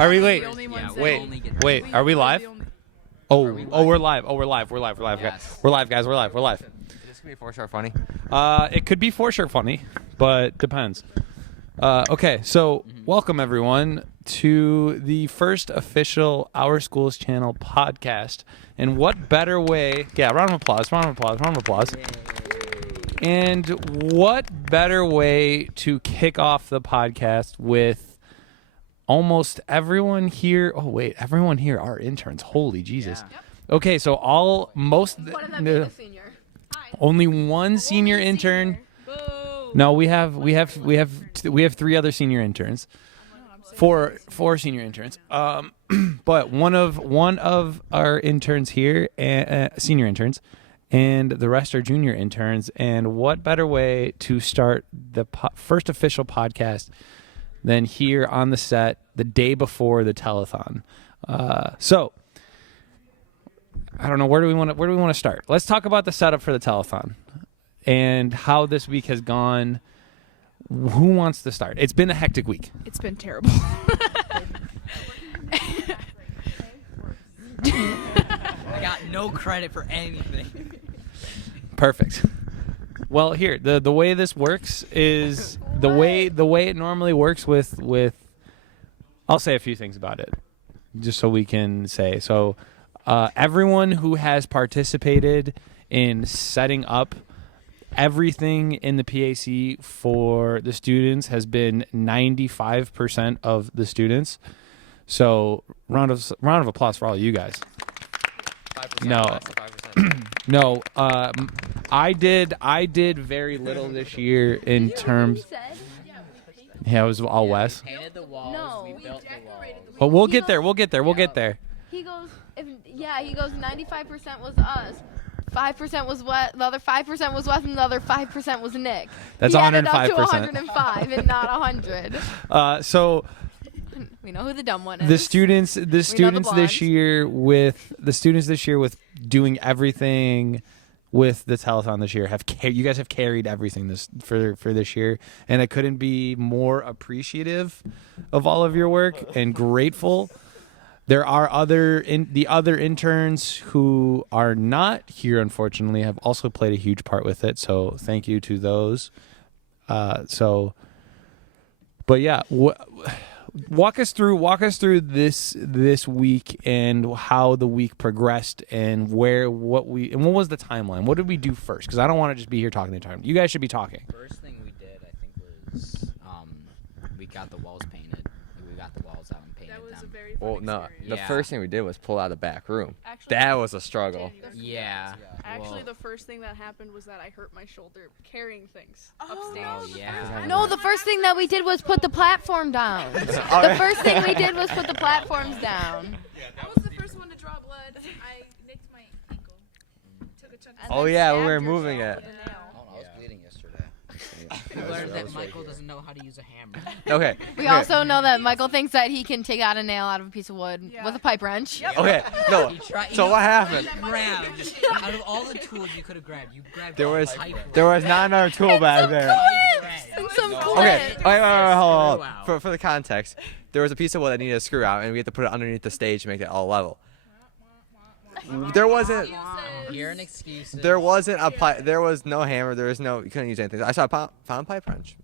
Are we late? Yeah, Wait. Are we live? We're live. We're live. Yes. We're live, guys. We're live. This could be for sure funny. It could be for sure funny, but depends. Okay, so welcome everyone to the first official Our Schools Channel podcast. And what better way? Yeah, round of applause. And what better way to kick off the podcast with almost everyone here? Oh wait, everyone here are interns. Holy Jesus. Yeah. Yep. Okay, so One of them being a senior. only one senior intern. No, we have 3 other senior interns. Four senior interns. But one of our interns here, senior interns, and the rest are junior interns. And what better way to start the first official podcast than here on the set the day before the telethon? So I don't know, where do we want to start? Let's talk about the setup for the telethon and how this week has gone. Who wants to start? It's been a hectic week. It's been terrible. I got no credit for anything. Perfect. Well, here, the way this works is the way it normally works with I'll say a few things about it just so we can say. So everyone who has participated in setting up everything in the PAC for the students has been 95% of the students. So round of applause for all of you guys. 5%. No. Less than 5%. No, I did very little this year in terms. Yeah, it was all Wes. Painted the walls. No. We built the walls. But we'll get there. We'll get there. He goes, 95% was us. 5% was Wes. The other 5% was Wes, and the other 5% was Nick. That's he added up 105%. to 105 and not 100. So We know who the dumb one is. the students this blonde. year with doing everything with the telethon this year you guys have carried everything for this year, and I couldn't be more appreciative of all of your work and grateful. There are other interns who are not here, unfortunately, have also played a huge part with it. So thank you to those. But yeah, walk us through this week and how the week progressed and what was the timeline? What did we do first? Because I don't want to just be here talking the entire time. You guys should be talking. First thing we did, I think, was we got the walls painted. We got the walls out and painted That was a them. very fun Well, no. experience. The Yeah. first thing we did was pull out the back room. Actually, That was a struggle. Yeah. Actually, Well, the first thing that happened was that I hurt my shoulder carrying things Oh, upstairs. yeah. No, the first thing that we did was put the platform down. The first thing we did was put the platforms down. I was the first one to draw blood. I nicked my ankle. Took a chunk of Oh, yeah, we were moving it. with a nail. I was bleeding yesterday. We learned that Michael doesn't know how to use a hammer. Okay. We also know that Michael thinks that he can take out a nail out of a piece of wood Yeah. with a pipe wrench. Okay. No. He tried, So what happened? Grabbed. Out of all the tools you could have grabbed, you grabbed There a was pipe not another tool back there. And some Okay. clips. Wait, hold Wow. on. For the context, there was a piece of wood that needed a screw out, and we had to put it underneath the stage to make it all level. There wasn't Hearing excuses. a pipe. There was no hammer. There was no. You couldn't use anything. I saw found pipe wrench.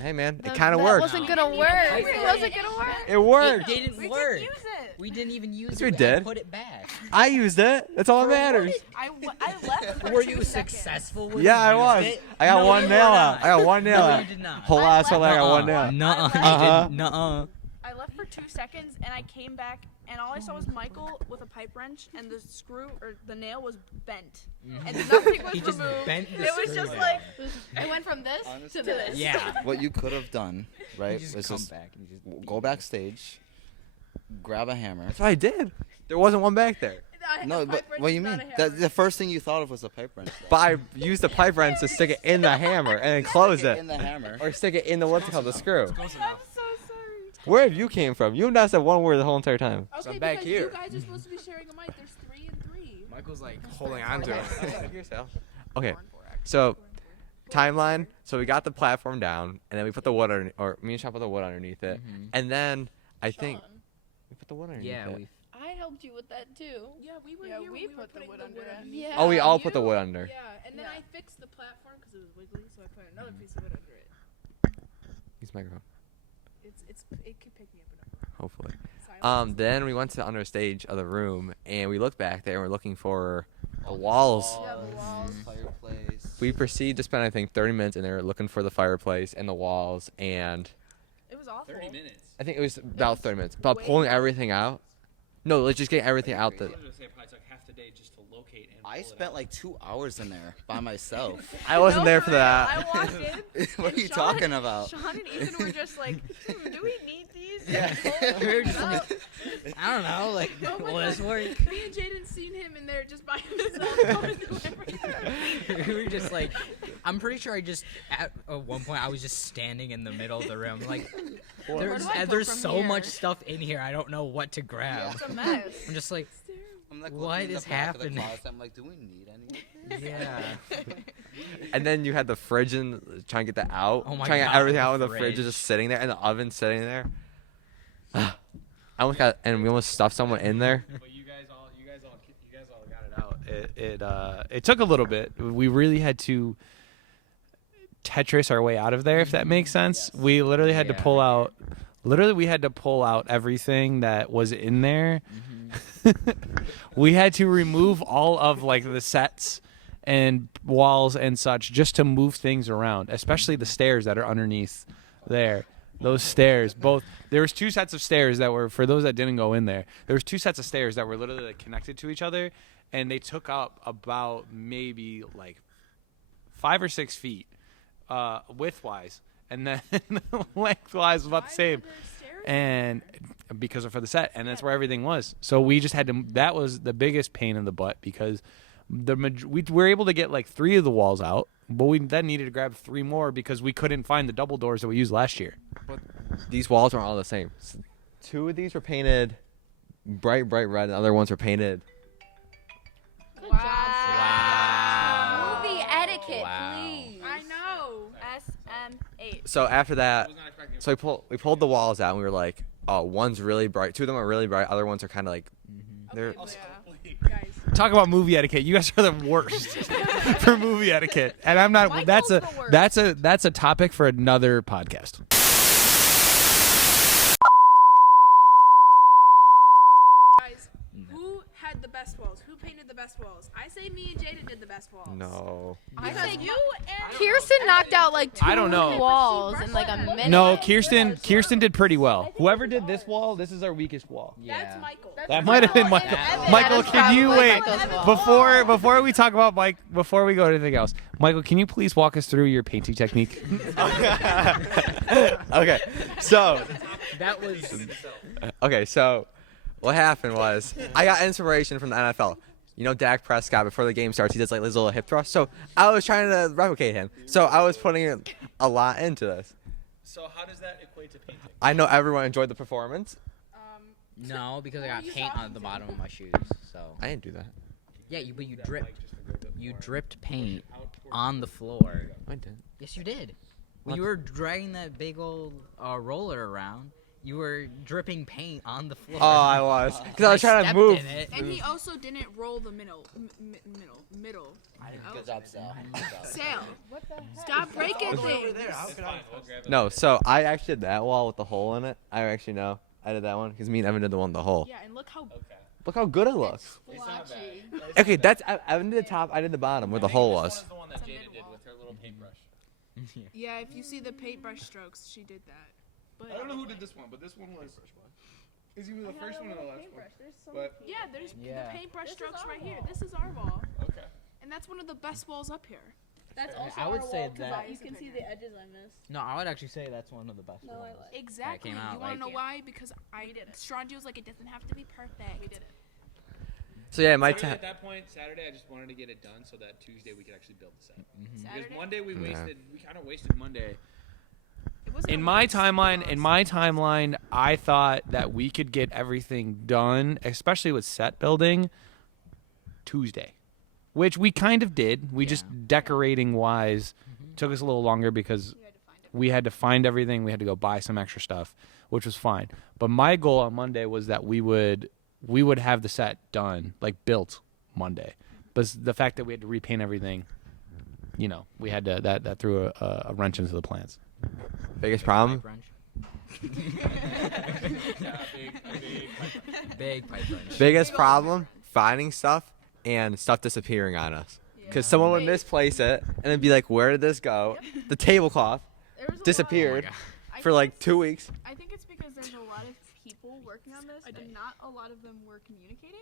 Hey man, it kind of That worked. wasn't gonna work. It wasn't gonna work. It worked. It didn't work. Use it. We didn't even use Yes, it. we We had to did. put it back. I used it. That's all that matters. I left for Were 2 you seconds. successful with Yeah, I used was. it? I got No, one you nail were out. not. I got one nail No, out. you did not. Whole ass felt like I got one nail. Nuh-uh. Uh-huh. Nuh-uh. I left for 2 seconds and I came back and all I saw was Michael with a pipe wrench and the screw or the nail was bent and nothing was He just removed. bent the It was screw just down. like It went from this Honestly, to this. Yeah. What you could have done, right, just was come just back and you go backstage, grab a hammer. That's what I did. There wasn't one back there. No, but what do you mean? The first thing you thought of was a pipe wrench. But I used the pipe wrench to stick it in the hammer and then close Stick it. in the hammer. Or stick it in the what's it called, the screw. I'm so sorry. Where have you came from? You have not said one word the whole entire time. Okay, I'm back because here. you guys are supposed to be sharing a mic. There's 3 and 3. Michael's like holding on to it. Okay, so timeline. So we got the platform down, and then we put the wood or me and Sean put the wood underneath it, and then I think put the wood underneath Yeah, it. we. I helped you with that too. Yeah, we were Yeah, here we when we were put the putting wood the under wood it. underneath. Yeah. Oh, we all You- put the wood under. Yeah, and then Yeah. I fixed the platform because it was wiggly, so I put another piece of wood under it. Use the microphone. It could pick me up enough. Hopefully. Silence. Then we went to the under stage of the room, and we looked back there, and we're looking for the walls. Yeah, the walls. Fireplace. We proceeded to spend, I think, 30 minutes in there looking for the fireplace and the walls, and It was awful. 30 minutes. I think it was about 30 minutes. About way pulling more. everything out. No, let's just get everything out. I was going to say it probably took half the day just to locate and I spent like 2 hours in there by myself. I wasn't No, there for real. that. I walked in. What are and you talking about? Sean and Ethan were just like, do we need these? Yeah. We were just like, I don't know, like, Oh my will this work? Me and Jaden seen him in there just by himself going through everything. We were just like, I'm pretty sure at one point I was just standing in the middle of the room, like, Where do I go there's from so here? much stuff in here, I don't know what to grab. It's a mess. I'm just like, I'm like What looking in is the back of the happening? closet, I'm like, do we need any? yeah. And then you had the fridge and trying to get that out. Oh my trying to God, get everything the out of the fridge is fridge. just sitting there, and the oven sitting there. I almost got, and we almost stuffed someone in there. But you guys all got it out. It took a little bit. We really had to Tetris our way out of there, if that makes sense. We literally had to Yeah. pull out. Literally, we had to pull out everything that was in there. We had to remove all of like the sets and walls and such just to move things around, especially the stairs that are underneath there. Those stairs, there was 2 sets of stairs that were, for those that didn't go in there, there was 2 sets of stairs that were literally like connected to each other, and they took up about maybe like 5 or 6 feet width-wise, and then length-wise about the same. And because of for the set, and that's where everything was. So we just had to. That was the biggest pain in the butt because we were able to get like 3 of the walls out, but we then needed to grab 3 more because we couldn't find the double doors that we used last year. These walls aren't all the same. 2 of these were painted bright red, and the other ones were painted. Good Wow. Wow. Movie etiquette, Wow. please. I know. SM8. So after that, we pulled the walls out, and we were like, oh, one's really bright. 2 of them are really bright. Other ones are kind of like, they're. Guys. Talk about movie etiquette. You guys are the worst for movie etiquette, and I'm not. Michael's the worst. That's a topic for another podcast. Guys, who had the best walls? Who painted the best walls? I say me and Jaden did the best walls. No. I Because say you and Kirsten knocked out like 2 I don't know. walls in like a minute. No, Kirsten did pretty well. Whoever did this wall, this is our weakest wall. That's Michael. That might have been Michael. Michael, can you wait before we talk about Mike? Before we go to anything else, Michael, can you please walk us through your painting technique? Okay, so what happened was I got inspiration from the NFL. You know Dak Prescott, before the game starts, he does like his little hip thrust. So I was trying to replicate him. So I was putting a lot into this. So how does that equate to painting? I know everyone enjoyed the performance. No, because I got paint on the bottom of my shoes, so. I didn't do that. Yeah, but you dripped paint on the floor. I didn't. Yes, you did. When you were dragging that big old roller around, you were dripping paint on the floor. Oh, I was. Because I was trying to stepped move. in it. And he also didn't roll the middle. Good job, Sal. Sale. Stop breaking things. No, so I actually did that wall with the hole in it. I actually know. I did that one because me and Evan did the one with the hole. Yeah, and look how Look how good it looks. splotchy. Okay, that's Evan did the top. I did the bottom where the hole was. The one that Jada did with her little paintbrush. Yeah, if you see the paintbrush strokes, she did that. But I don't know who did this one, but this one was. Is either the first one or the last one? But yeah, there's Yeah. the paintbrush strokes right here. This is our wall, okay. and that's one of the best walls up here. That's also I would our say wall, 'cause that- you can see the edges I missed. No, I would actually say that's one of the best No, I ones. like. Exactly. out You want to like- know why? Because Strangio's like, it doesn't have to be perfect. We did it. So yeah, my Saturday, time. at that point, Saturday, I just wanted to get it done so that Tuesday we could actually build the set. Because Saturday. Monday we Yeah. kind of wasted Monday. It wasn't In a my waste, it timeline, was- I thought that we could get everything done, especially with set building, Tuesday, which we kind of did. We just decorating wise took us a little longer because we had to find everything. We had to go buy some extra stuff, which was fine. But my goal on Monday was that we would have the set done, like built Monday. But the fact that we had to repaint everything, we had to that threw a wrench into the plans. Biggest problem? Big pipe wrench. Biggest problem? Finding stuff and stuff disappearing on us. Because someone would misplace it and then be like, where did this go? The tablecloth disappeared for like 2 weeks. I think it's because there's a lot of people working on this, and not a lot of them were communicating.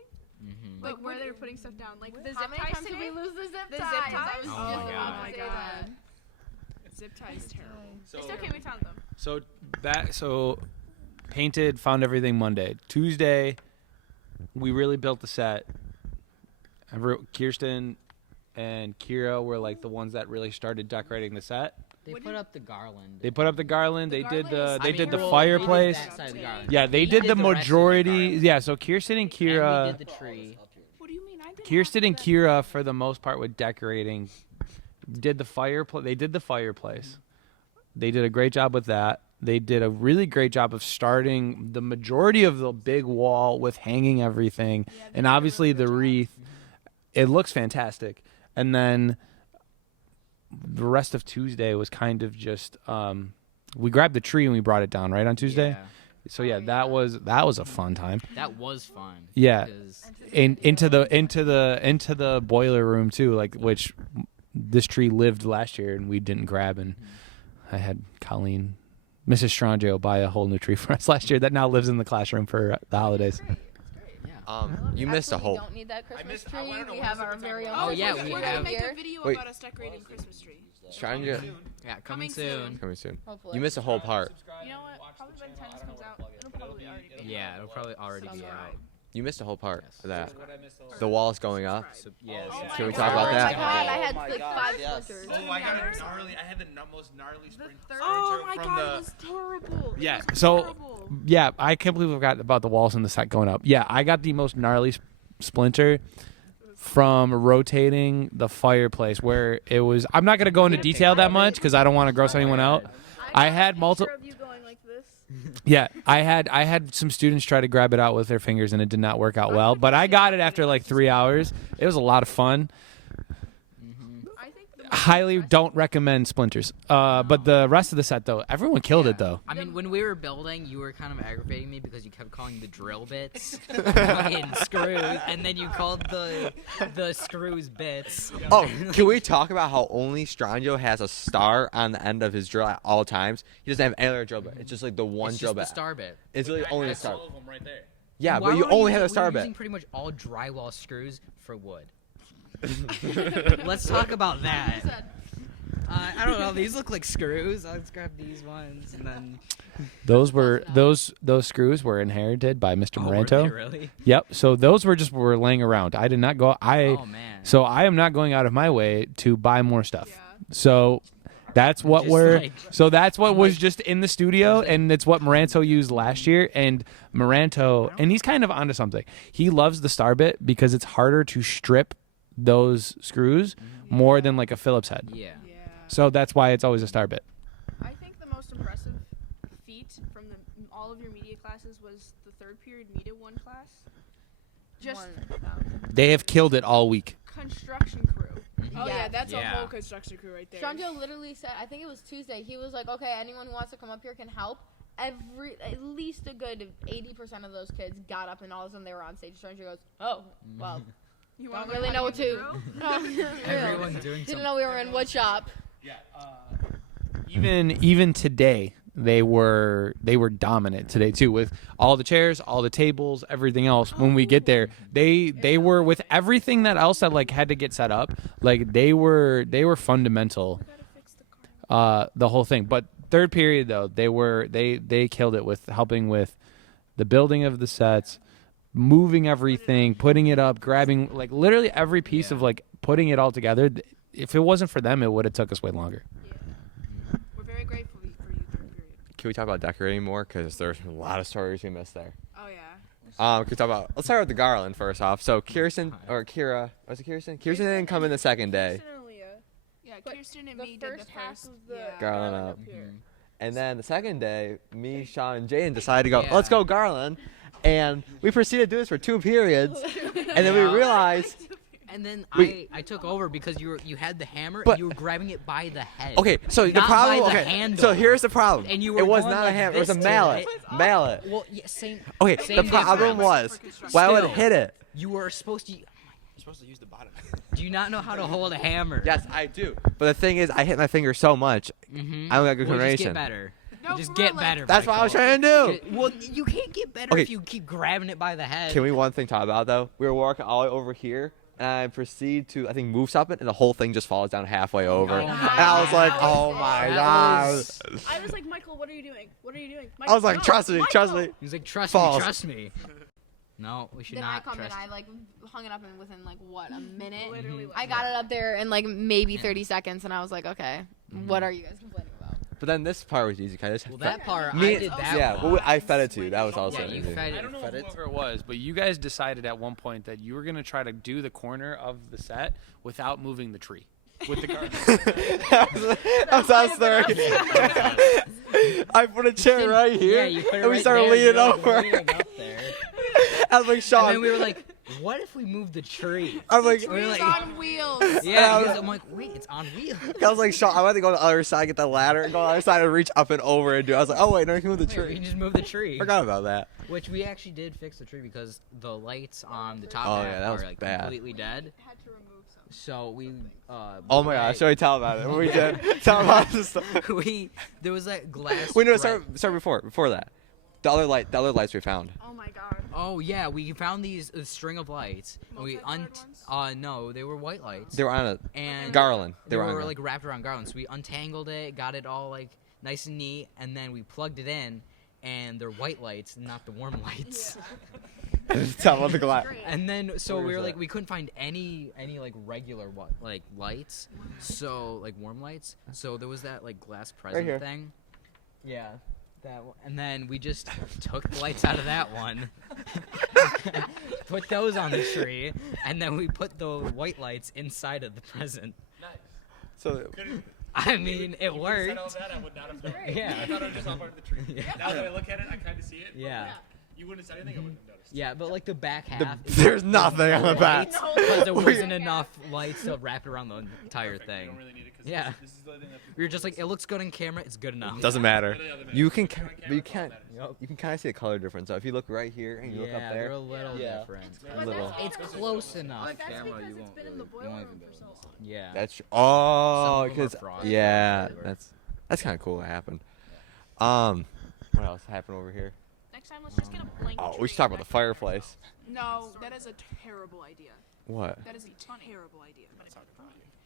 Like where they were putting stuff down. Like the How zip many ties times did today. we lose the zip The ties? zip ties? I was Oh just my about God. to say that. Zip tie is terrible. It's okay, we found them. So painted, found everything Monday. Tuesday, we really built the set. Kirsten and Kira were like the ones that really started decorating the set. They put up the garland. They put up the garland. They did the well, fireplace. we did that side of the garland. Yeah, they did the rest of majority. garland. Yeah, so Kirsten and And Kira. we did the tree. What do you mean? I did Kirsten and Kira, for the most part, with decorating, did the fireplace. They did the fireplace. They did a great job with that. They did a really great job of starting the majority of the big wall with hanging everything, and obviously the wreath. It looks fantastic. And then the rest of Tuesday was kind of just we grabbed the tree and we brought it down right on Tuesday. Yeah. So yeah, that was a fun time. That was fun. Yeah. because- Into the boiler room too, like which this tree lived last year and we didn't grab, and I had Colleen, Mrs. Strangio, buy a whole new tree for us last year that now lives in the classroom for the holidays. Yeah. You missed a Actually, we whole. don't need that Christmas missed- tree. I don't know We what have else our we very talk own. about. Oh, yeah, Christmas we We're tree gonna have- make here. a video Wait. about us decorating Christmas tree. Strangio. Yeah, coming Coming soon. soon. Coming soon. Hopefully. You missed a whole part. You know what? Probably by the time this comes out, it'll probably already be. Yeah, it'll probably already be out. You missed a whole part Yes. of that. The wall's going up. So, yeah. Can we talk about Oh my that? god, I had Oh my like God, 5 yes. splinters. Oh, I got a gnarly. I had the most gnarly sprint. Oh my from god, the- it was terrible. It Yeah. was So terrible. yeah, I can't believe we forgot about the walls and the set going up. Yeah, I got the most gnarly splinter from rotating the fireplace where it was. I'm not gonna go into detail that much because I don't want to gross anyone out. I had multiple. Picture of you going like this. Yeah, I had some students try to grab it out with their fingers and it did not work out well. But I got it after like 3 hours. It was a lot of fun. I think the most Highly impressive- don't recommend splinters. But the rest of the set though, everyone killed it though. I mean, when we were building, you were kind of aggravating me because you kept calling the drill bits fucking screws, and then you called the screws bits. Oh, can we talk about how only Strangio has a star on the end of his drill at all times? He doesn't have any other drill bit. It's just like the one It's drill just the bit. star bit. It's literally only a That's star. all of them right there. Yeah, Why but you were we only have a using- star we were bit. using pretty much all drywall screws for wood. Let's talk about that. I don't know. These look like screws. Let's grab these ones and then. Those screws were inherited by Mr. Oh, were Moranto. they really? Yep. So those were laying around. I did not go. Oh man. So I am not going out of my way to buy more stuff. Yeah. So that's what Just we're. like- So that's what I'm was like- just in the studio, and it's what Moranto used last year. And Moranto, and he's kind of onto something. He loves the star bit because it's harder to strip those screws more than like a Phillips head. Yeah. Yeah. So that's why it's always a star bit. I think the most impressive feat from all of your media classes was the third period media 1 class. Just They have killed it all week. construction crew. Oh yeah, that's Yeah. a whole construction crew right there. Strangio literally said, I think it was Tuesday, he was like, okay, anyone who wants to come up here can help. At least a good 80% of those kids got up and all of a sudden they were on stage. Strangio goes, oh, well, You don't wanna really learn know how what to to. drill? Everyone's doing Didn't something. know we were in wood shop. Yeah. Even today, they were dominant today too, with all the chairs, all the tables, everything else. When we get there, they were with everything that else that like had to get set up. Like they were fundamental. The whole thing. But third period though, they killed it with helping with the building of the sets, moving everything, putting it up, grabbing like literally every piece of like putting it all together. If it wasn't for them, it would have took us way longer. We're very grateful for you third period. Can we talk about decorating more? Because there's a lot of stories we missed there. Oh yeah. Can we talk about? Let's start with the garland first off. So Kirsten or Kira, was it Kirsten? Kirsten didn't come in the second day. Kirsten and Leah. Yeah, Kirsten and the me first did the half first. of the Garland garland up. here. And then the second day, me, Sean, and Jaden decided to go, Yeah. let's go Garland. And we proceeded to do this for 2 periods. And then we Yeah. realized, And then Wait. I took over because you had the hammer But- and you were grabbing it by the head. okay, so the Not problem, by the okay, handle. so here's the problem. And you were it was going not a like hammer, it was a this to mallet. it. Mallet. Well, yeah, same. Okay, same the problem difference. was, when I would Still. hit it. You were supposed to. You're supposed to use the bottom. Do you not know how to hold a hammer? Yes, I do. But the thing is, I hit my finger so much, Mm-hmm. I don't got good Well, just coordination. get better. No, Just for get real, like- better. That's what I was Michael. trying to do. Well, you can't get better Okay. if you keep grabbing it by the head. Can we one thing talk about though? We were walking all the way over here, and I proceed to, I think, move something, and the whole thing just falls down halfway over. Oh And my I was like, God. oh my That god. was- I was like, Michael, what are you doing? What are you doing? I was like, no, trust me, trust Michael. me. He's like, trust False. me, trust me. No, we should Then I not come trust. and I like hung it up in within like what, a minute? Literally, I got it up there in like maybe 30 seconds, and I was like, okay, what are you guys complaining about? But then this part was easy. Well, that part Me- I did that. yeah, one. well, I fed it to you. That was also Yeah, you easy. fed I it. don't know Fed it? whoever it was, but you guys decided at one point that you were gonna try to do the corner of the set without moving the tree with the garden. I'm so sorry. I put a chair right here, Yeah, you put it and we right started there, leaning you're, like, over. leaning up there. I was like, Sean. And then we were like, what if we move the tree? I was like, We were It's like, on wheels. yeah, because I'm like, wait, it's on wheels. I was like, Sean, I went to go to the other side, get the ladder, and go on the other side and reach up and over and do it. I was like, oh wait, no, you can move the We tree. can just move the tree. Forgot about that. Which we actually did fix the tree because the lights on the top Oh, half yeah, that was are like bad. completely dead. Had to remove some. So we. Oh my gosh, should we tell about it? What we did? Tell about this stuff. There was that glass. Wait, no, thread- start before that. The other lights we found. Oh my god. Oh yeah, we found these a string of lights. And we Multicolored ones? no, they were white lights. They were on a and garland. They They were were on like wrapped around garland. So we untangled it, got it all like nice and neat, and then we plugged it in, and they're white lights, not the warm lights. Tell about the glass. And then so Where we is were like that? we couldn't find any like regular like lights, so like warm lights. So there was that like glass present here. thing. Yeah. That one. And then we just took the lights out of that one, put those on the tree, and then we put the white lights inside of the present. So I mean, it worked. Said all that, I would not have done it. Yeah. I thought it was just all part of the tree. Yeah. Now that I look at it, I kind of see it. but Yeah. You wouldn't have said anything, I wouldn't have noticed. Yeah, but like the back half. there's nothing on the back. Because there wasn't enough lights to wrap it around the entire Perfect. You thing. don't really need it 'cause Yeah. this is the thing that We were just like, it looks good on camera. It's good enough. Doesn't matter. Literally all that You matters. can, On but camera, you it's all that can't. matters. You can kind of see the color difference. So if you look right here and you look Yeah, up they're there, a little Yeah. different. a little. It's close enough. But that's because it's been in the boiler room for so long. Yeah. That's true. Some Oh, of them are because frosted. yeah, They were. that's kind of cool. That happened. What else happened over here? Next time, let's just get a blanket. Oh, we tree should talk about and the fireplace. No, that is a terrible idea. What? That is a terrible idea.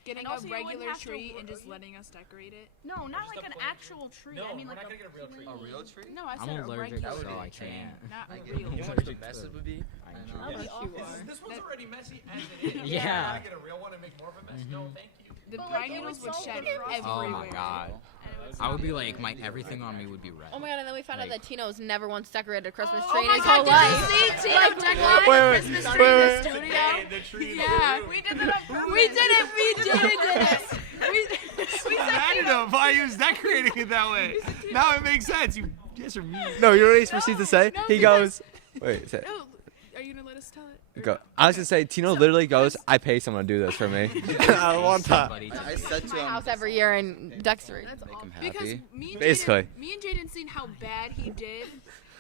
Getting And also, a you wouldn't regular have to tree wor- and just letting us decorate it. No, not like an actual tree. No, I mean we're like not gonna get a real tree. plain- tree? No, I I'm said a allergic, regular so I tree, can't. not a I real get tree. How much the mess it would be? I know. I bet you This, are. this one's already messy as it is. Yeah. I gotta get a real one and make more of a mess. No, thank you. The But, like, pine it needles was would so shed frosted. everywhere. Oh my god. And it was I would be not like, good. everything on me would be red. Oh my god, and then we found out Like- that Tino's never once decorated a Christmas Oh tree in my his god, whole did life. you see Tino decorate Wait, a wait, Christmas wait, tree in wait. the studio? The tree in the Yeah, room. We did that on purpose. We did it. We did it. We I don't know why he was decorating it that way. Now it makes sense. You guys are mean. No, you know what he proceeds to say? No, He goes, wait, say, No, are you gonna let us tell it? Or go. no? I was gonna say, Tino literally goes, I pay someone to do this for me. I don't want that. Somebody I to- said to My him, house every year and ducks tree. That's make all. him Because happy. me and Basically. Jaden seen how bad he did,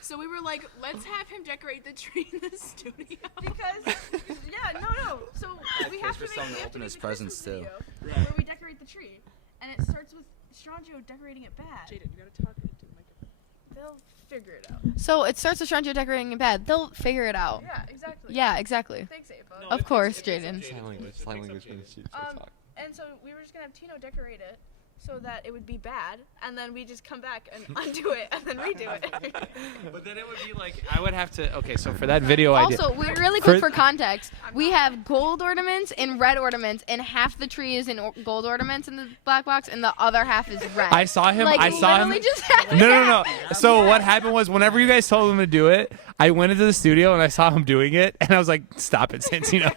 so we were like, let's have him decorate the tree in the studio. Because no. So we have to for make someone to we have open to make his a presents, Christmas too. video where we decorate the tree, and it starts with Strangio decorating it bad. Jaden, you gotta talk into the microphone. They'll figure it out. So it starts with Strangio decorating in bed. They'll figure it out. Yeah, exactly. Yeah, exactly. Thanks, Ava. Of course, Jaden. Sign language, sign language when she talk. And so we were just gonna have Tino decorate it so that it would be bad, and then we just come back and undo it and then redo it. But then it would be like I would have to. Okay, so for that video I did. Also, really quick For- for context, we have gold ornaments and red ornaments, and half the tree is in gold ornaments in the black box, and the other half is red. I saw him. Like, I saw him. literally just happened. No. So what happened was, whenever you guys told him to do it, I went into the studio and I saw him doing it, and I was like, "Stop it, Santino!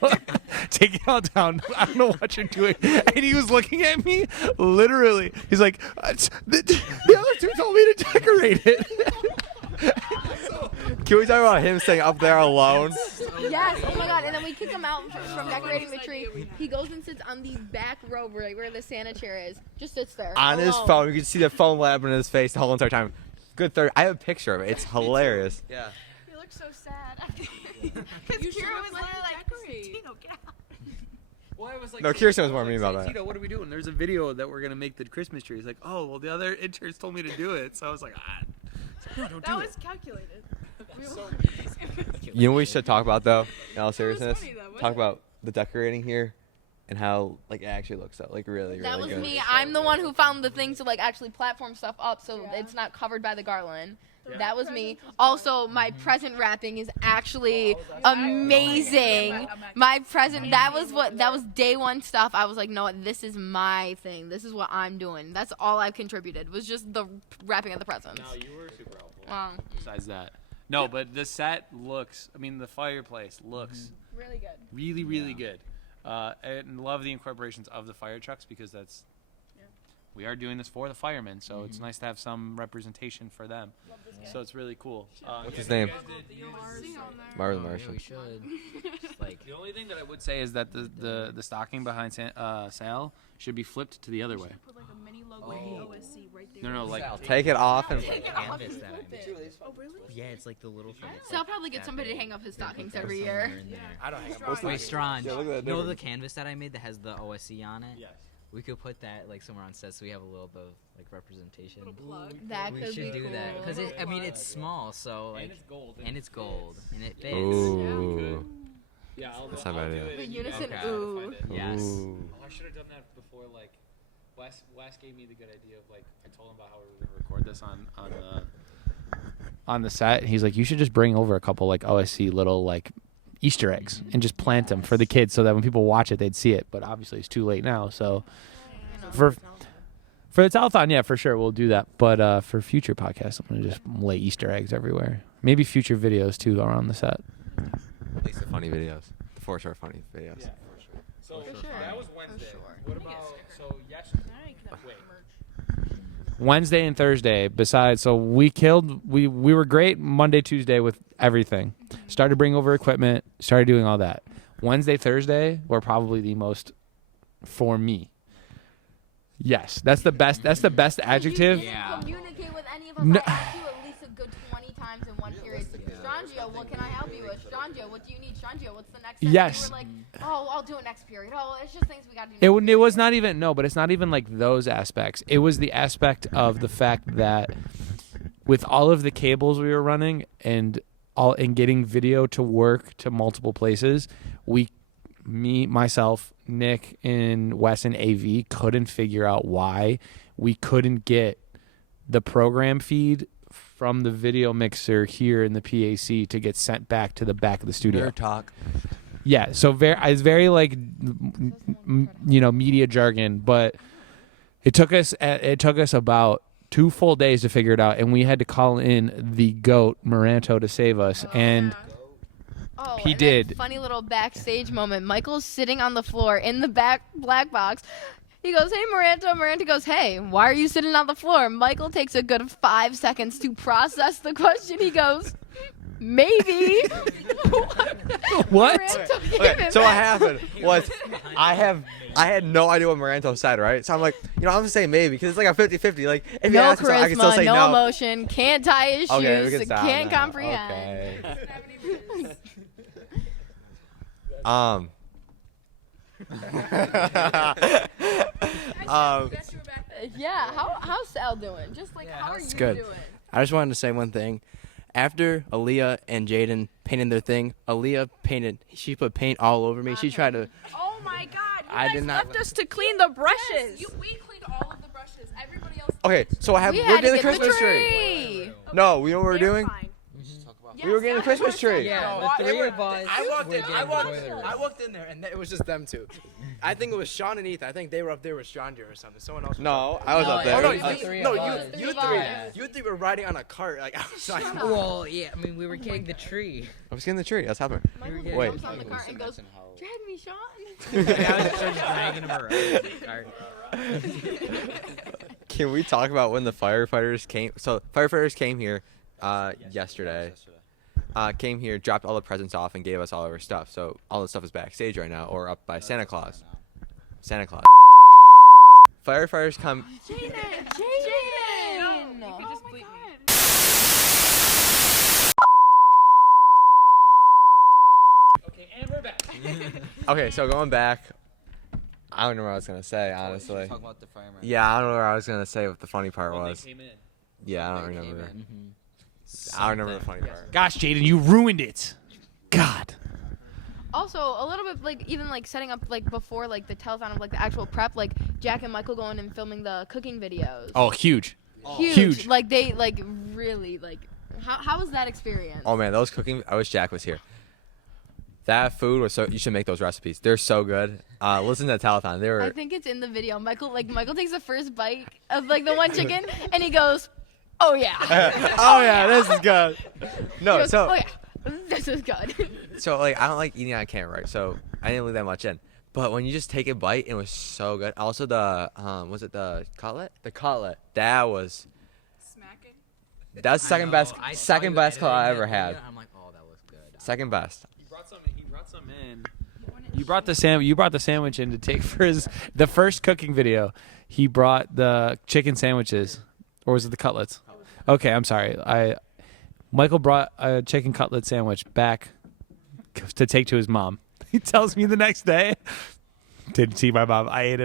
Take it all down. I don't know what you're doing." And he was looking at me, literally. He's like, "The other two told me to decorate it." Can we talk about him staying up there alone? Yes. Oh my God. And then we kick him out from decorating the tree. He goes and sits on the back row right where the Santa chair is. Just sits there. On his alone. phone, you can see the phone light up in his face the whole entire time. Good third. I have a picture of it. It's hilarious. Yeah. He looked so sad. Because Kira was literally like, Tino, get out. Well, I was like, No, Kirsten was more mean about that. Tito, what are we doing? There's a video that we're gonna make the Christmas tree. He's like, "Oh, well, the other interns told me to do it," so I was like, "No, don't That do was it." calculated. You know what we should talk about though? In all seriousness, funny, though, wasn't talk it? about the decorating here and how like it actually looks up like really, That really was good. me. I'm the one who found the thing to like actually platform stuff up so it's not covered by the garland. That was me. Also, my present wrapping is actually amazing. My present, that was day one stuff. I was like, no, this is my thing. This is what I'm doing. That's all I contributed was just the wrapping of the presents. No, you were super helpful. Besides that, no, but the set looks. I mean, the fireplace looks Really good. really, really good. And love the incorporations of the fire trucks because that's. We are doing this for the firemen, so it's nice to have some representation for them. So it's really cool. What's his name? Marvin Yeah, Martian. we should. Just like, The only thing that I would say is that the stocking behind Sal should be flipped to the other way. Put like a mini logo of the OSC right there. No, like Take it off and canvas that I made. Oh, really? Yeah, it's like the little thing. It's So I'll like probably get that somebody to big. hang up his stockings Like, every there's year. somewhere in there. I don't hang Wait, Strange. Yeah, look at that You know the difference. canvas that I made that has the OSC on it? Yes. We could put that like somewhere on set so we have a little bit of like representation. That We could should be do cool. that because I mean it's small, so like and it's gold. and it fits. Ooh. Yeah, That's not bad idea. The unison Okay. ooh. Yes. Ooh. I should have done that before. Like, Wes gave me the good idea of like I told him about how we were gonna record this on the set. He's like, you should just bring over a couple like OSC little like Easter eggs and just plant them for the kids so that when people watch it they'd see it. But obviously it's too late now. So for the telethon, yeah, for sure we'll do that. But for future podcasts, I'm gonna just lay Easter eggs everywhere. Maybe future videos too are on the set. At least the funny videos. The for sure funny videos. Yeah, for sure. So For sure. that was Wednesday. What about wait. Merch. Wednesday and Thursday. Besides, so we were great Monday, Tuesday with everything. Started bringing over equipment. Started doing all that. Wednesday, Thursday were probably the most for me. Yes, that's the best. That's the best adjective. You didn't Yeah. communicate with any of us. No. I asked you at least a good 20 times in one period. Strangio, what can I help you with? Strangio, what do you need? Strangio, what's the next step? Yes. You were like, oh, I'll do it next period. Oh, it's just things we got to do. It was not even but it's not even like those aspects. It was the aspect of the fact that with all of the cables we were running and getting video to work to multiple places, myself, Nick, and Wes and AV couldn't figure out why we couldn't get the program feed from the video mixer here in the PAC to get sent back to the back of the studio. Nerd talk. Yeah, so it's very like media jargon, but it took us about 2 full days to figure it out, and we had to call in the GOAT Moranto to save us, and Oh, he and did. that funny little backstage moment. Michael's sitting on the floor in the back black box. He goes, hey, Moranto. Moranto goes, hey, why are you sitting on the floor? Michael takes a good 5 seconds to process the question. He goes, maybe. What? Moranto gave Okay, him so what back. happened was I had no idea what Moranto said, right? So I'm like, I'm gonna say maybe because it's like a 50-50. Like if you No ask me something, I can still charisma, say no no. emotion, can't tie his Okay, we shoes, can stop can't now. comprehend. Okay. Yeah, how's Sal doing? Just like, how are you good. doing? I just wanted to say one thing. After Aaliyah and Jaden painted their thing, she put paint all over me. She tried to. Oh my God! You I guys did not- left us to clean the brushes. We cleaned all of the brushes. Everybody else. Okay, so We we're had to doing the get the Christmas tree. tree. No, we know what we're They're doing. fine. We were getting a Christmas tree. Yeah, the three of us. I walked were in. getting I boilers. walked in there, and it was just them two. I think it was Sean and Ethan. I think they were up there with Strangio or something. Someone else. Was No, up I was No, up it there. Oh no, was the three of us. you Three three. of us. You three were riding on a cart like outside. Well, yeah. I mean, we were getting the tree. I was getting the tree. That's happening. Michael Wait. jumps on the cart and goes, "Drag me, Sean." I was just dragging him around in the cart. Can we talk about when the firefighters came? So firefighters came here yesterday. Came here, dropped all the presents off, and gave us all of our stuff. So all the stuff is backstage right now, or up by Santa Claus. Santa Claus. Firefighters come. Jaden. You could just bleep me. Okay, and we're back. Okay, so going back, I don't know what I was gonna say honestly. Talk about the firemen. Yeah, I don't know what I was gonna say. What the funny part was. Came in. Yeah, I don't remember. I don't remember the funny part. Gosh, Jaden, you ruined it. God. Also, a little bit like even like setting up like before like the telethon of like the actual prep, like Jack and Michael going and filming the cooking videos. Oh, huge. Huge. Like they like really like. How was that experience? Oh man, those cooking. I wish Jack was here. That food was so. You should make those recipes. They're so good. Listen to the telethon. They I were. think it's in the video. Michael takes the first bite of like the one chicken and he goes, "Oh yeah." Oh yeah, this is good. He No, goes, so "Oh yeah, this is good." so like I don't like eating on camera, right? So I didn't leave that much in. But when you just take a bite, it was so good. Also the was it the cutlet? The cutlet. That was. Smacking. That's second best. Second best cutlet I ever had. I'm like, oh, that was good. Second best. He brought some in. You brought the sandwich in to take for the first cooking video. He brought the chicken sandwiches, or was it the cutlets? Okay, I'm sorry. Michael brought a chicken cutlet sandwich back to take to his mom. He tells me the next day, didn't see my mom. I ate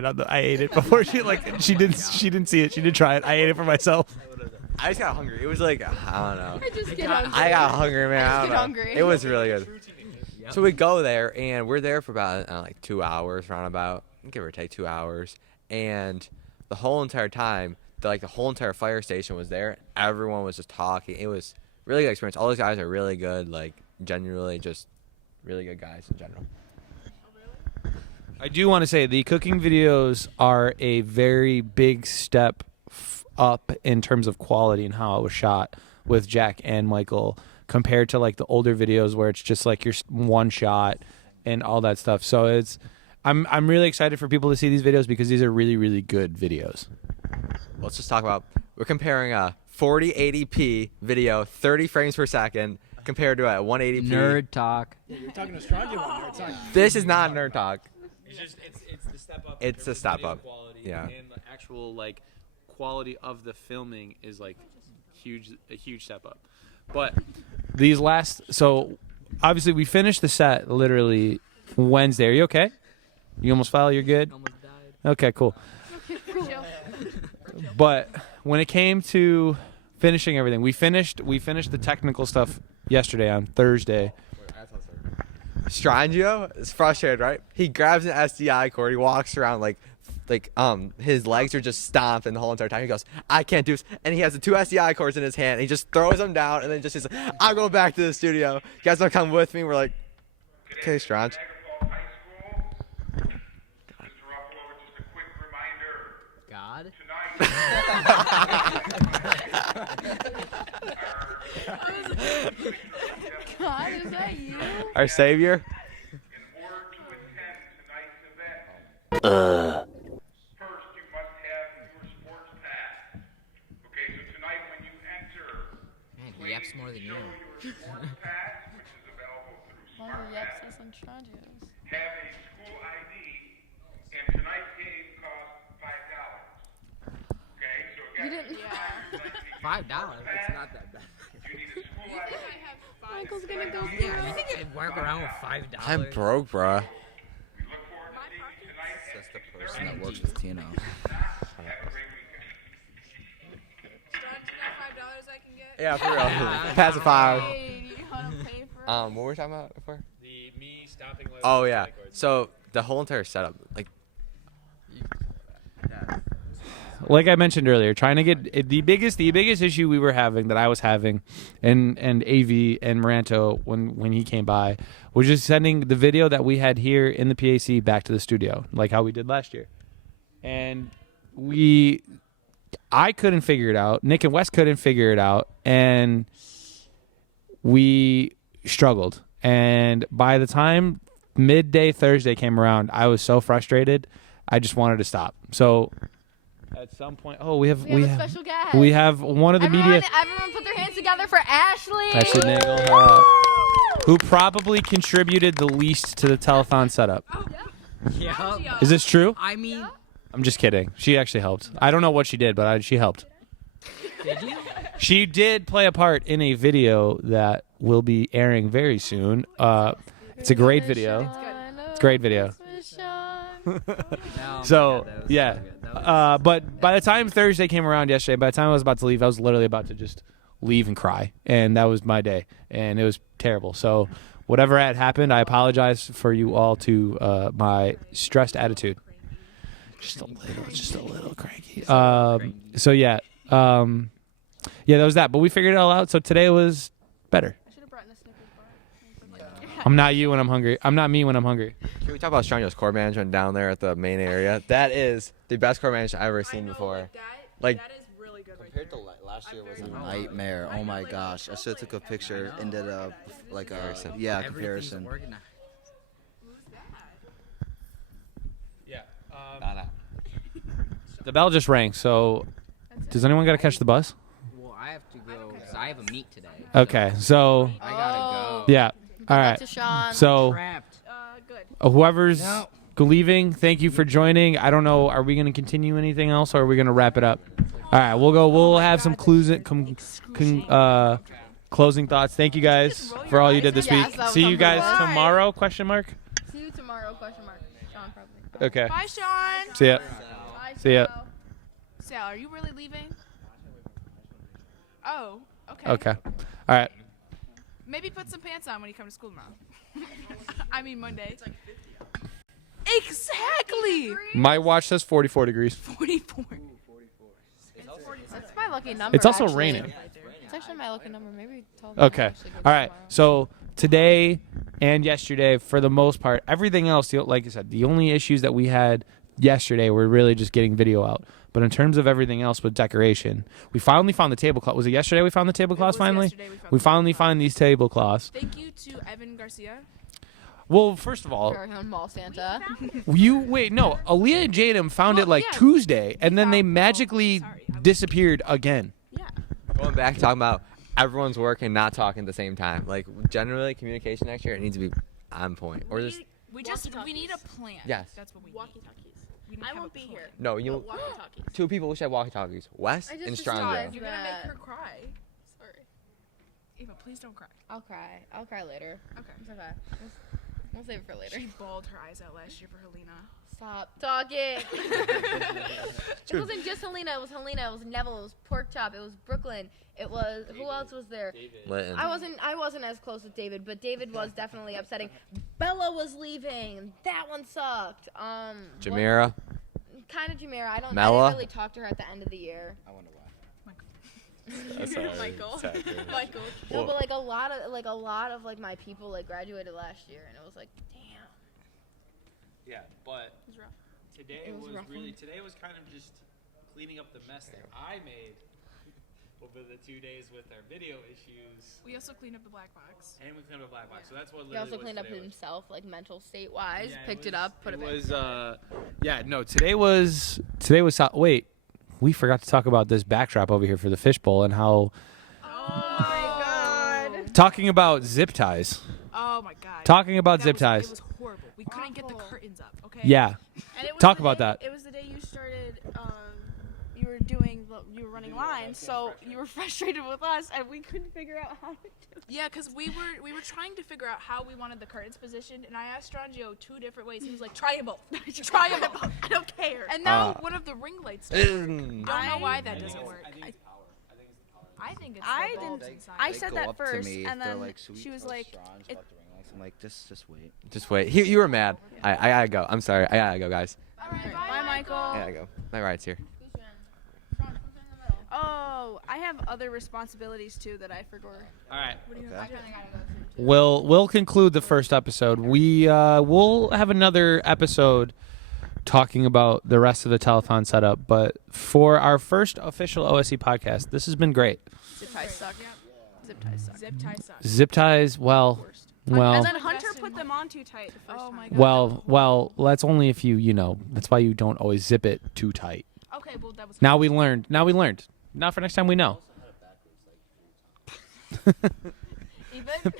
it before she didn't see it. She didn't try it. I ate it for myself. I just got hungry. It was like I don't know. I just get hungry. I got hungry, man. I don't get know. hungry. It was really good. So we go there, and we're there for about like 2 hours, roundabout, give or take 2 hours. And the whole entire time, the whole entire fire station was there. Everyone was just talking. It was really good experience. All those guys are really good, like genuinely just really good guys in general. I do want to say the cooking videos are a very big step up in terms of quality and how it was shot with Jack and Michael compared to like the older videos where it's just like your one shot and all that stuff. So I'm really excited for people to see these videos because these are really, really good videos. Let's just talk about, we're comparing a 4080p video, 30 frames per second, compared to a 180p. Nerd talk. You're talking to Strangio on nerd talk. This is not nerd talk. It's the step up. It's a step up. Quality Yeah. And the actual like quality of the filming is like a huge step up. But so obviously we finished the set literally Wednesday. Are you okay? You almost fell? You're good? Almost died. Okay, cool. But when it came to finishing everything, we finished the technical stuff yesterday on Thursday. Strangio is frustrated, right? He grabs an SDI cord. He walks around like his legs are just stomping the whole entire time. He goes, I can't do this. And he has the 2 SDI cords in his hand. And he just throws them down and then just says, I'll go back to the studio. You guys want to come with me? We're like, okay, Strange. God. God, is that you? Our savior. First, you must have your sports pass. Okay, so tonight when you enter, Man, he yaps more than you. show your sports pass, which is available through Oh, Smart yep, Pass. that's on Strangios. Have a school ID, and tonight's game costs $5. Okay, so You again, didn't. $5. It's not that bad. you need a school ID. Michael's gonna go through. Yeah, you can work around with $5. I'm broke, bruh. We look forward to seeing you tonight. That's the person that works with Tino. Have a great weekend. John, do you know $5 I can get? Yeah, for real. Pacify. Hey, how to pay for it? What were we talking about before? Me stopping. Oh yeah. So the whole entire setup, like, like I mentioned earlier, trying to get the biggest issue we were having, that I was having, and AV and Maranto when he came by, was just sending the video that we had here in the PAC back to the studio, like how we did last year. And I couldn't figure it out. Nick and Wes couldn't figure it out, and we struggled. And by the time midday Thursday came around, I was so frustrated, I just wanted to stop. So at some point, we have a special guest. We have one of the media. Everyone put their hands together for Ashley. Ashley Nagel, who probably contributed the least to the telethon setup. Yeah. Is this true? I mean, I'm just kidding. She actually helped. I don't know what she did, but she helped. did you? She did play a part in a video that will be airing very soon. It's a great video. It's a great video. So, yeah. But by the time Thursday came around yesterday, by the time I was about to leave, I was literally about to just leave and cry. And that was my day. And it was terrible. So whatever had happened, I apologize for you all to my stressed attitude. Just a little cranky. So, yeah. Yeah, that was that. But we figured it all out. So today was better. I'm not you when I'm hungry. I'm not me when I'm hungry. Can we talk about Strangio's core management down there at the main area? That is the best core management I've ever seen before. Like, that is really good right Compared to last year was a nightmare. Oh my gosh. I should have took a picture and did a comparison. Everything's organized. Yeah. The bell just rang. So, does anyone got to catch the bus? Well, I have to go because I have a meet today. Okay. So, I gotta go. yeah. All right. To Sean. So, Trapped. good. whoever's leaving, thank you for joining. I don't know. Are we going to continue anything else, or are we going to wrap it up? All right. We'll go. We'll have some closing thoughts. Thank you guys for all you did this Yes, week. that was See you guys unbelievable. tomorrow? Question mark. See you tomorrow? Question mark. Sean probably. Okay. Bye, Sean. See ya. Bye, See ya. Sal, are you really leaving? Oh, okay. Okay. All right. Maybe put some pants on when you come to school tomorrow. I mean Monday. It's like 50 out. Exactly. My watch says 44 degrees. 44. That's my lucky number. It's also actually. raining. It's actually my lucky number. Maybe tell them Okay. actually go All right. tomorrow. So today and yesterday, for the most part, everything else, like I said, the only issues that we had yesterday were really just getting video out. But in terms of everything else with decoration, we finally found the tablecloth. Was it yesterday we found the tablecloths finally? Yesterday We finally found these tablecloths. Thank you to Evan Garcia. Well, first of all, Very own Mall Santa. no, Aaliyah and Jadam found it like yeah. Tuesday, and then they magically disappeared again. Yeah. going back, talking about everyone's working, not talking at the same time. Like, generally, communication next year, it needs to be on point. Or just, We need a plan. Yes. That's what we Walkie-talkies. need. I won't be here. no, you. Walkie-talkies. Two people should have walkie-talkies. Wes I just and decided Strangio. You're gonna make her cry. Sorry. Eva, please don't cry. I'll cry. I'll cry later. Okay. It's okay. We'll save it for later. She bawled her eyes out last year for Helena. Stop talking. It wasn't just Helena. It was Helena. It was Neville. It was Pork Chop. It was Brooklyn. It was who else was there? Litton. I wasn't as close with David, but David was definitely upsetting. Bella was leaving. That one sucked. Jamira. Kind of Jamira. I Mela? didn't really talk to her at the end of the year. I wonder why. Michael. Exactly. Michael. No, but like a lot of my people like graduated last year, and it was like, damn. Yeah, but It was rough. today It was rough. today was kind of just cleaning up the mess that I made over the 2 days with our video issues, We also cleaned up the black box. and we cleaned up Black Box. So that's what He literally also cleaned up today was. himself, like mental state wise. Yeah, Picked it up, put it back. Today was wait, we forgot to talk about this backdrop over here for the fishbowl and how Oh my god. talking about zip ties. Oh my god. Talking about zip It ties. was horrible. We couldn't get the curtains up. Okay. Yeah. And it was Talk the about day- that. It was the day you started. You were running lines, so you were frustrated with us, and we couldn't figure out how to do it. Yeah, because we were trying to figure out how we wanted the curtains positioned, and I asked Strangio 2 different ways. He was like, try them both. Try them both. I don't care. And now one of the ring lights doesn't work. Don't know why that I doesn't work. I think it's I the bulbs didn't- inside. I They said go that up to first, me, and they're then like, "Should we she was throw like, straws it- about the ring lights?" I'm like, just wait. Just wait. You were mad. I gotta go. I'm sorry. I gotta go, guys. Bye, Michael. I gotta go. My ride's here. Oh, I have other responsibilities too that I forgot. All right. Okay. We'll conclude the first episode. We'll have another episode talking about the rest of the telethon setup. But for our first official OSC podcast, this has been great. Zip ties suck. Zip ties suck. Zip tie sucks. Zip ties, well, And then Hunter put them on too tight the first Oh my time. god. well, that's only if you know. That's why you don't always zip it too tight. Okay, well that was. Now we learned. Now for next time we know.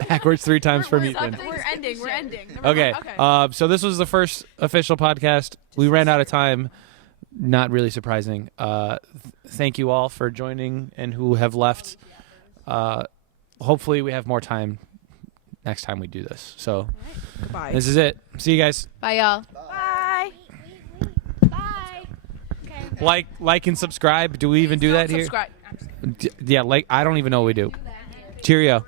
Backwards 3 times for me. We're ending. We're ending. Okay. Okay. So this was the first official podcast. We ran out of time. Not really surprising. Thank you all for joining and who have left. Hopefully we have more time next time we do this. So Goodbye. this is it. See you guys. Bye, y'all. Bye. Bye. Like and subscribe. Do we even do that here? Subscribe. Yeah. I don't even know what we do. Cheerio.